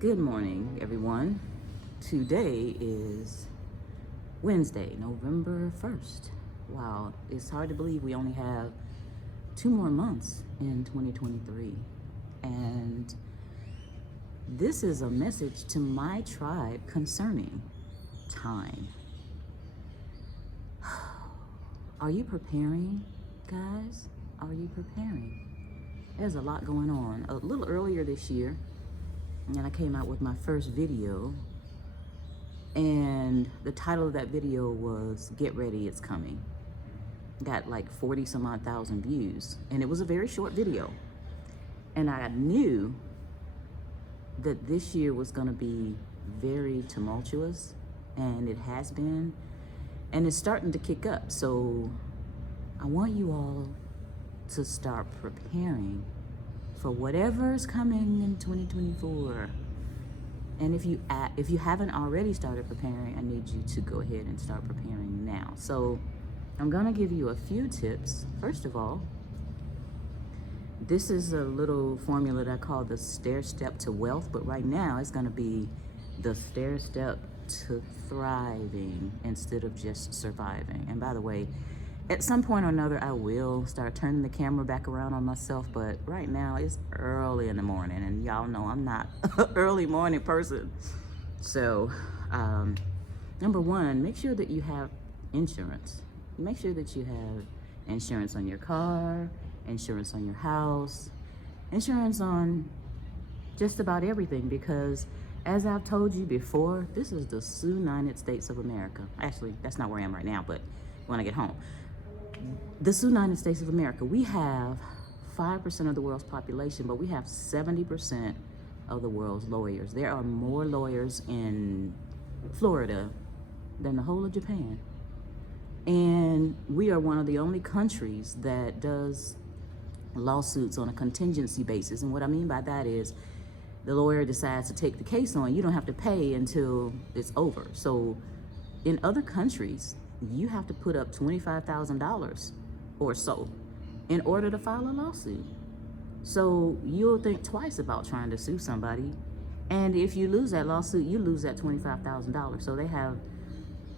Good morning, everyone. Today is Wednesday, November 1st. Wow, it's hard to believe we only have 2 more months in 2023. And this is a message to my tribe concerning time. Are you preparing, guys? Are you preparing? There's a lot going on. A little earlier this year, and I came out with my first video, and the title of that video was Get Ready, It's Coming. Got like 40 some odd thousand views, and it was a very short video. And I knew that this year was going to be very tumultuous, and it has been, and it's starting to kick up. So I want you all to start preparing for whatever's coming in 2024. And if you haven't already started preparing, I need you to go ahead and start preparing now. So I'm gonna give you a few tips. First of all, this is a little formula that I call the stair step to wealth, but right now it's gonna be the stair step to thriving instead of just surviving. And by the way, at some point or another, I will start turning the camera back around on myself, but right now it's early in the morning, and y'all know I'm not an early morning person. So, number one, make sure that you have insurance. Make sure that you have insurance on your car, insurance on your house, insurance on just about everything, because as I've told you before, this is the United States of America. Actually, that's not where I am right now, but when I get home. The United States of America, we have 5% of the world's population, but we have 70% of the world's lawyers. There are more lawyers in Florida than the whole of Japan. And we are one of the only countries that does lawsuits on a contingency basis. And what I mean by that is the lawyer decides to take the case on, you don't have to pay until it's over. So in other countries, you have to put up $25,000 or so in order to file a lawsuit. So you'll think twice about trying to sue somebody. And if you lose that lawsuit, you lose that $25,000. So they have,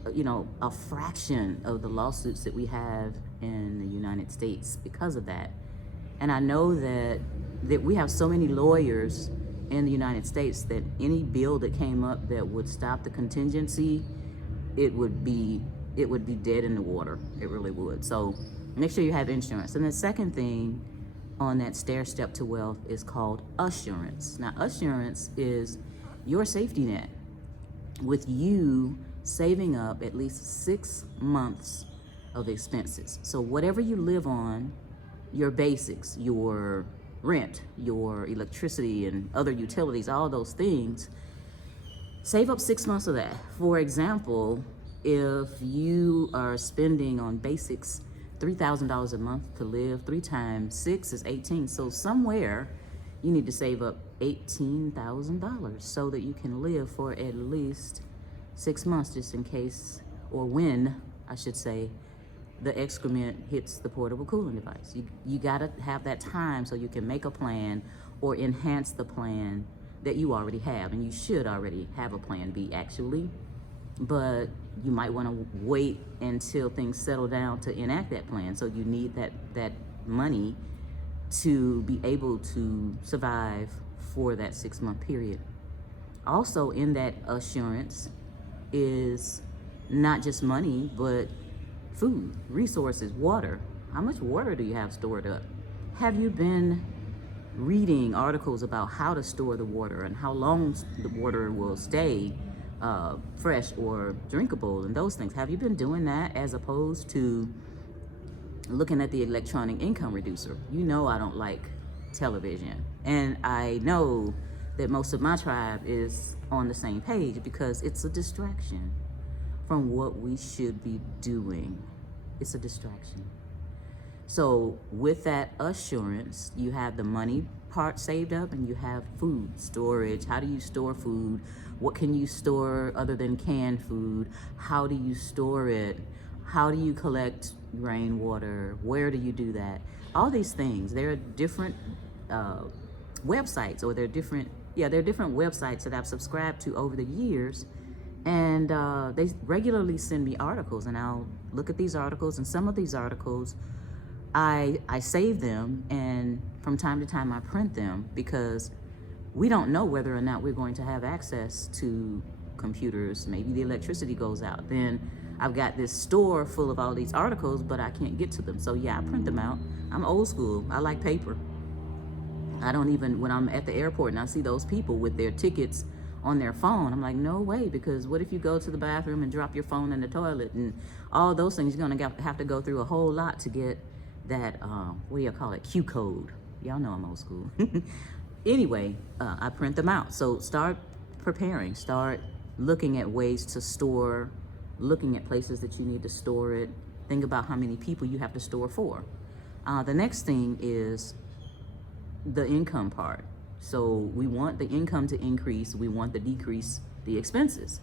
a fraction of the lawsuits that we have in the United States because of that. And I know that we have so many lawyers in the United States that any bill that came up that would stop the contingency, it would be dead in the water. It really would. So make sure you have insurance. And the second thing on that stair step to wealth is called assurance. Now, assurance is your safety net with you saving up at least 6 months of expenses. So whatever you live on, your basics, your rent, your electricity and other utilities, all those things, save up 6 months of that. For example, if you are spending on basics $3,000 a month to live, 3 times 6 is 18. So somewhere you need to save up $18,000 so that you can live for at least 6 months, just in case, or when, I should say, the excrement hits the portable cooling device. You gotta have that time so you can make a plan or enhance the plan that you already have. And you should already have a plan B, actually. But you might want to wait until things settle down to enact that plan. So you need that money to be able to survive for that 6 month period. Also in that assurance is not just money, but food, resources, water. How much water do you have stored up? Have you been reading articles about how to store the water and how long the water will stay fresh or drinkable and those things? Have you been doing that as opposed to looking at the electronic income reducer? You know I don't like television, and I know that most of my tribe is on the same page because it's a distraction from what we should be doing. It's a distraction. So with that assurance, you have the money part saved up and you have food storage. How do you store food? What can you store other than canned food? How do you store it? How do you collect rainwater? Where do you do that? All these things, there are different websites, or they're different websites that I've subscribed to over the years, and they regularly send me articles, and I'll look at these articles, and some of these articles I save them, and from time to time I print them, because we don't know whether or not we're going to have access to computers. Maybe the electricity goes out. Then I've got this store full of all these articles, but I can't get to them. So yeah, I print them out. I'm old school. I like paper. I don't even, when I'm at the airport and I see those people with their tickets on their phone, I'm like, no way, because what if you go to the bathroom and drop your phone in the toilet and all those things? You're gonna have to go through a whole lot to get that, what do you call it, Q code. Y'all know I'm old school. Anyway, I print them out. So start preparing, start looking at ways to store, looking at places that you need to store it. Think about how many people you have to store for. The next thing is the income part. So we want the income to increase, we want to decrease the expenses.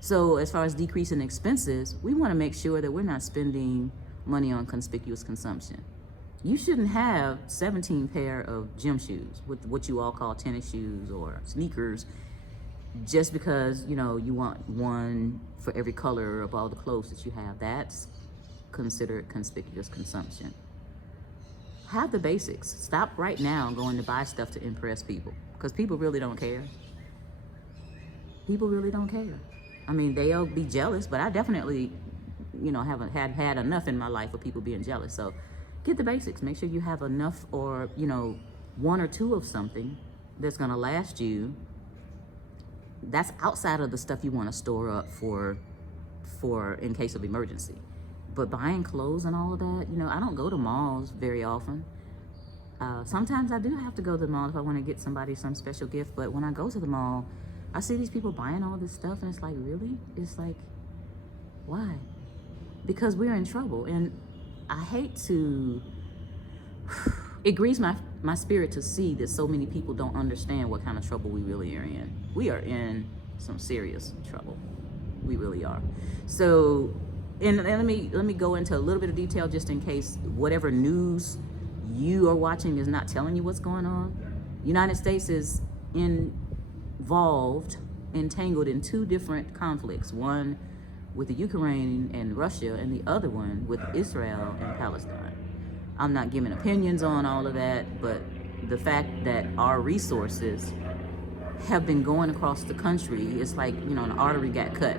So as far as decreasing expenses, we want to make sure that we're not spending money on conspicuous consumption. You shouldn't have 17 pair of gym shoes, with what you all call tennis shoes or sneakers, just because, you know, you want one for every color of all the clothes that you have. That's considered conspicuous consumption. Have the basics. Stop right now going to buy stuff to impress people, because people really don't care. People really don't care. I mean, they'll be jealous, but I definitely, you know, haven't had enough in my life of people being jealous. So get the basics. Make sure you have enough, or, you know, one or two of something that's going to last you. That's outside of the stuff you want to store up for in case of emergency. But buying clothes and all of that, you know, I don't go to malls very often. Sometimes I do have to go to the mall if I want to get somebody some special gift. But when I go to the mall, I see these people buying all this stuff, and it's like, really? It's like, why? Because we're in trouble. And I hate to, it grieves my spirit to see that so many people don't understand what kind of trouble we really are in. We are in some serious trouble. We really are. So, and let me go into a little bit of detail, just in case whatever news you are watching is not telling you what's going on. United States is entangled in two different conflicts. One with the Ukraine and Russia, and the other one with Israel and Palestine. I'm not giving opinions on all of that, but the fact that our resources have been going across the country, it's like, you know, an artery got cut,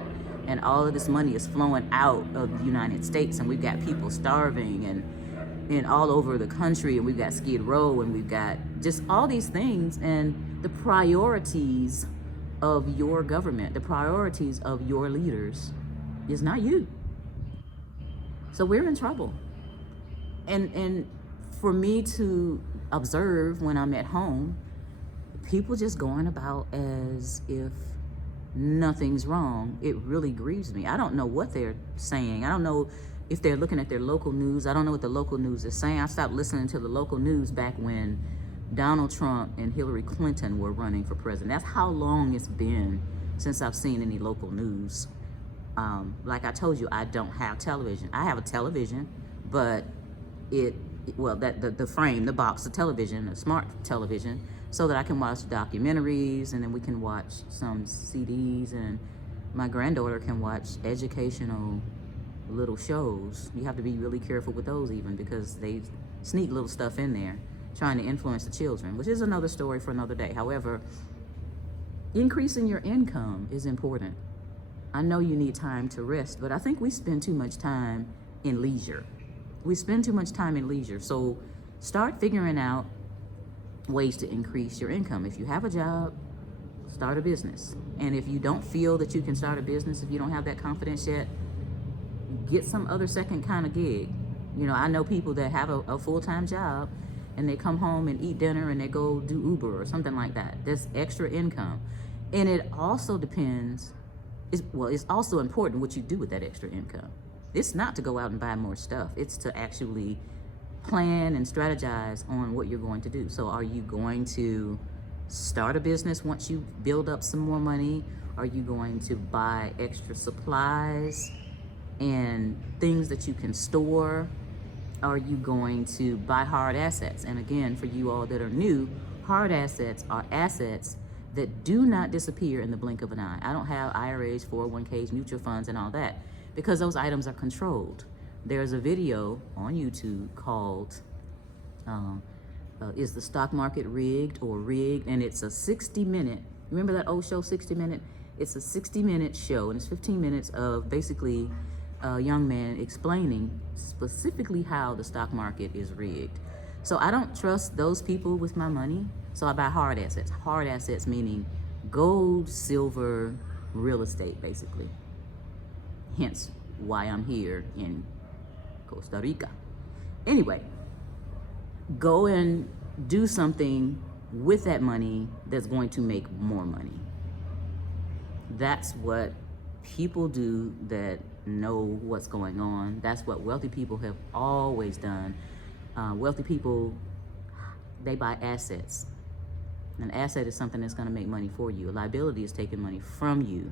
and all of this money is flowing out of the United States, and we've got people starving and all over the country, and we've got Skid Row, and we've got just all these things, and the priorities of your government, the priorities of your leaders is not you. So we're in trouble. And for me to observe when I'm at home, people just going about as if nothing's wrong, it really grieves me. I don't know what they're saying. I don't know if they're looking at their local news. I don't know what the local news is saying. I stopped listening to the local news back when Donald Trump and Hillary Clinton were running for president. That's how long it's been since I've seen any local news. Like I told you, I don't have television. I have a television, but the frame, the box, the television, a smart television, so that I can watch documentaries, and then we can watch some CDs, and my granddaughter can watch educational little shows. You have to be really careful with those, even, because they sneak little stuff in there trying to influence the children, which is another story for another day. However, increasing your income is important. I know you need time to rest, but I think we spend too much time in leisure. We spend too much time in leisure. So start figuring out ways to increase your income. If you have a job, start a business. And if you don't feel that you can start a business, if you don't have that confidence yet, get some other second kind of gig. You know, I know people that have a full-time job, and they come home and eat dinner, and they go do Uber or something like that. That's extra income. And it also depends, it's also important what you do with that extra income. It's not to go out and buy more stuff. It's to actually plan and strategize on what you're going to do. So are you going to start a business once you build up some more money? Are you going to buy extra supplies and things that you can store? Are you going to buy hard assets? And again, for you all that are new, Hard assets are assets that do not disappear in the blink of an eye. I don't have IRAs, 401ks, mutual funds, and all that because those items are controlled. There's a video on YouTube called Is the Stock Market Rigged or Rigged? And it's a 60-minute, remember that old show, 60 Minute? It's a 60-minute show, and it's 15 minutes of basically a young man explaining specifically how the stock market is rigged. So I don't trust those people with my money, so I buy hard assets. Hard assets meaning gold, silver, real estate, basically. Hence why I'm here in Costa Rica. Anyway, go and do something with that money that's going to make more money. That's what people do that know what's going on. That's what wealthy people have always done. Wealthy people, they buy assets. An asset is something that's going to make money for you. A liability is taking money from you.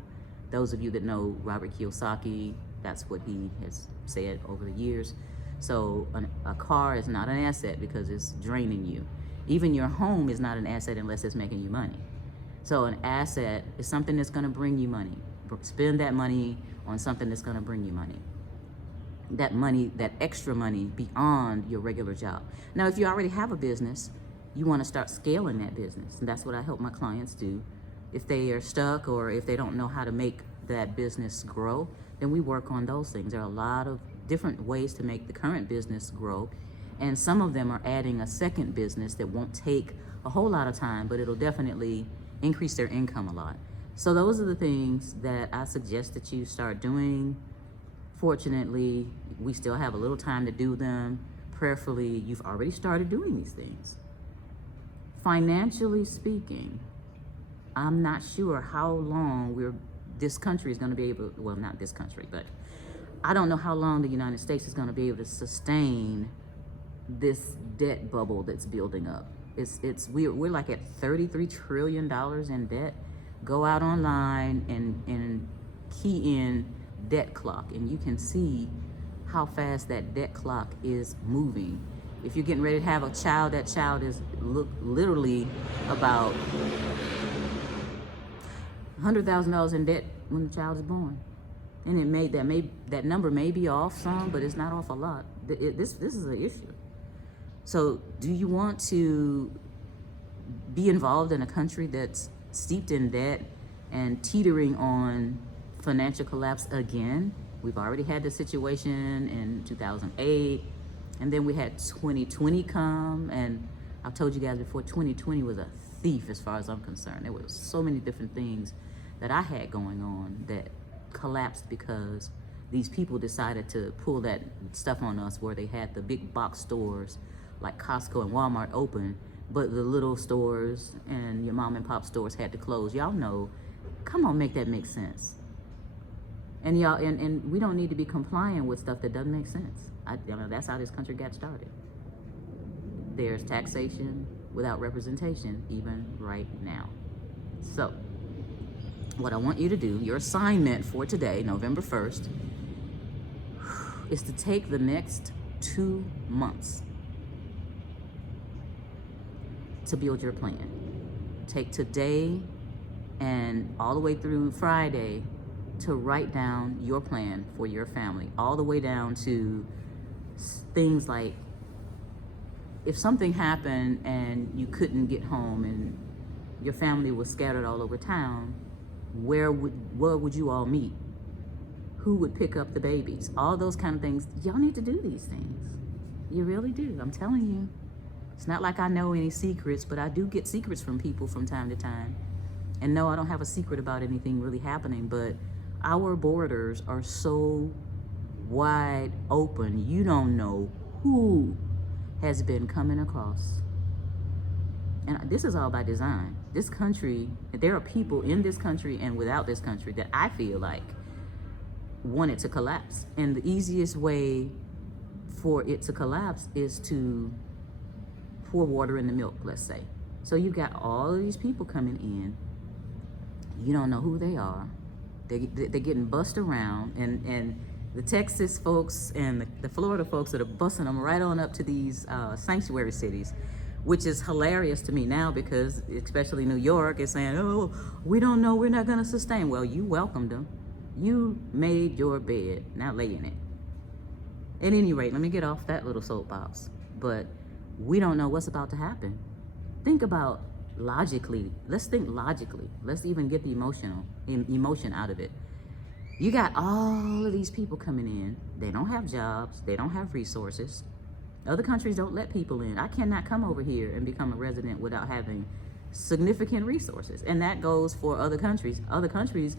Those of you that know Robert Kiyosaki, that's what he has said over the years. So a car is not an asset because it's draining you. Even your home is not an asset unless it's making you money. So an asset is something that's going to bring you money. Spend that money on something that's going to bring you money. That money, that extra money beyond your regular job. Now, if you already have a business, you want to start scaling that business. And that's what I help my clients do. If they are stuck or if they don't know how to make that business grow, then we work on those things. There are a lot of different ways to make the current business grow. And some of them are adding a second business that won't take a whole lot of time, but it'll definitely increase their income a lot. So those are the things that I suggest that you start doing. Fortunately, we still have a little time to do them. Prayerfully, you've already started doing these things. Financially speaking, I'm not sure how long this country is going to be able, well, not this country, but I don't know how long the United States is going to be able to sustain this debt bubble that's building up. We're like at $33 trillion in debt. Go out online and key in debt clock, and you can see how fast that debt clock is moving. If you're getting ready to have a child, that child is literally about $100,000 in debt when the child is born. And that number may be off some, but it's not off a lot. This is an issue. So do you want to be involved in a country that's steeped in debt and teetering on financial collapse again? We've already had the situation in 2008, and then we had 2020 come, and I've told you guys before, 2020 was a thief as far as I'm concerned. There were so many different things that I had going on that collapsed because these people decided to pull that stuff on us where they had the big box stores like Costco and Walmart open, but the little stores and your mom and pop stores had to close. Y'all know, come on, make that make sense. And y'all, and we don't need to be complying with stuff that doesn't make sense. That's how this country got started. There's taxation without representation, even right now. So, what I want you to do, your assignment for today, November 1st, is to take the next 2 months to build your plan. Take today and all the way through Friday to write down your plan for your family, all the way down to things like if something happened and you couldn't get home and your family was scattered all over town, where would you all meet? Who would pick up the babies? All those kind of things. Y'all need to do these things. You really do. I'm telling you. It's not like I know any secrets, but I do get secrets from people from time to time. And no, I don't have a secret about anything really happening, but our borders are so wide open. You don't know who has been coming across. And this is all by design. This country, there are people in this country and without this country that I feel like want it to collapse. And the easiest way for it to collapse is to pour water in the milk, let's say. So you've got all of these people coming in. You don't know who they are. They're getting bussed around, and the Texas folks and the Florida folks that are bussing them right on up to these sanctuary cities which is hilarious to me now because especially New York is saying, oh, we don't know, we're not going to sustain. Well, you welcomed them. You made your bed, now lay in it. At any rate, let me get off that little soapbox. But we don't know what's about to happen. Think about logically. Let's think logically. Let's even get the emotion out of it. You got all of these people coming in. They don't have jobs. They don't have resources. Other countries don't let people in. I cannot come over here and become a resident without having significant resources. And that goes for other countries. Other countries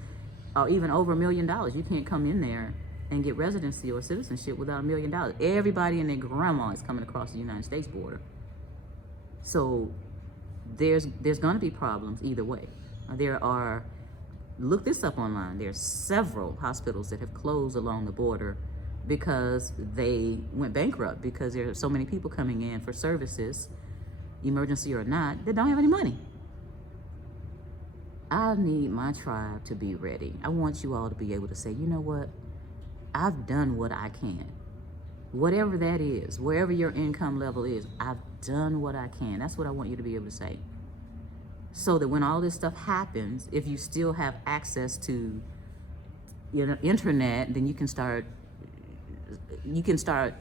are even over $1 million. You can't come in there and get residency or citizenship without $1 million. Everybody and their grandma is coming across the United States border. So there's going to be problems either way. There are, look this up online, there's several hospitals that have closed along the border because they went bankrupt because there are so many people coming in for services, emergency or not, that don't have any money. I need my tribe to be ready. I want you all to be able to say, you know what? I've done what I can. Whatever that is, wherever your income level is, I've done what I can. That's what I want you to be able to say. So that when all this stuff happens, if you still have access to internet, then you can start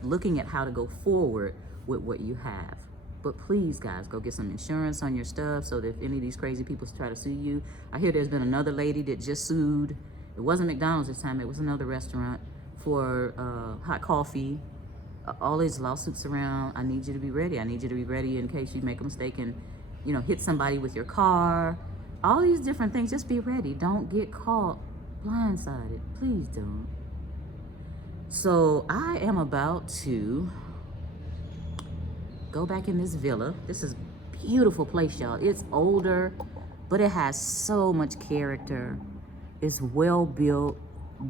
looking at how to go forward with what you have. But please, guys, go get some insurance on your stuff so that if any of these crazy people try to sue you. I hear there's been another lady that just sued. It wasn't McDonald's this time. It was another restaurant for hot coffee. All these lawsuits around. I need you to be ready. I need you to be ready in case you make a mistake and, hit somebody with your car. All these different things. Just be ready. Don't get caught blindsided. Please don't. So I am about to go back in this villa. This is a beautiful place, y'all. It's older, but it has so much character. It's well built.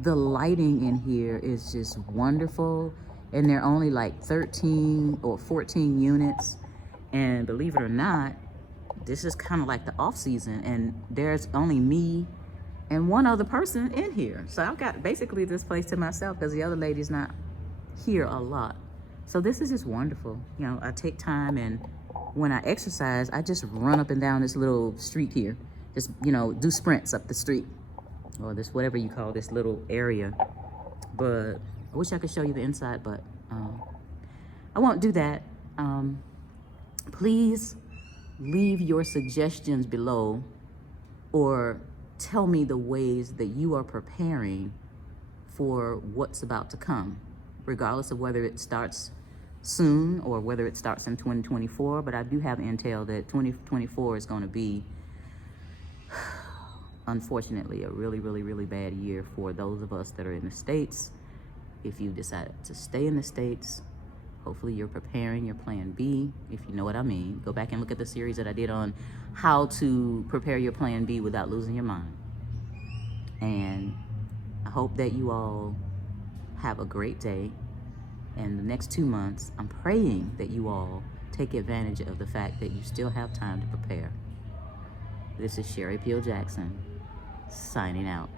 The lighting in here is just wonderful. And they're only like 13 or 14 units. And believe it or not, this is kind of like the off season. And there's only me and one other person in here. So I've got basically this place to myself because the other lady's not here a lot. So this is just wonderful. I take time, and when I exercise, I just run up and down this little street here. Just, do sprints up the street. Or this, whatever you call this little area. But I wish I could show you the inside, but I won't do that. Please leave your suggestions below, or tell me the ways that you are preparing for what's about to come, regardless of whether it starts soon or whether it starts in 2024. But I do have intel that 2024 is going to be, unfortunately, a really, really, really bad year for those of us that are in the States. If you decide to stay in the States, hopefully you're preparing your plan B, if you know what I mean. Go back and look at the series that I did on how to prepare your plan B without losing your mind. And I hope that you all have a great day. And the next 2 months, I'm praying that you all take advantage of the fact that you still have time to prepare. This is Sherry Peel Jackson, signing out.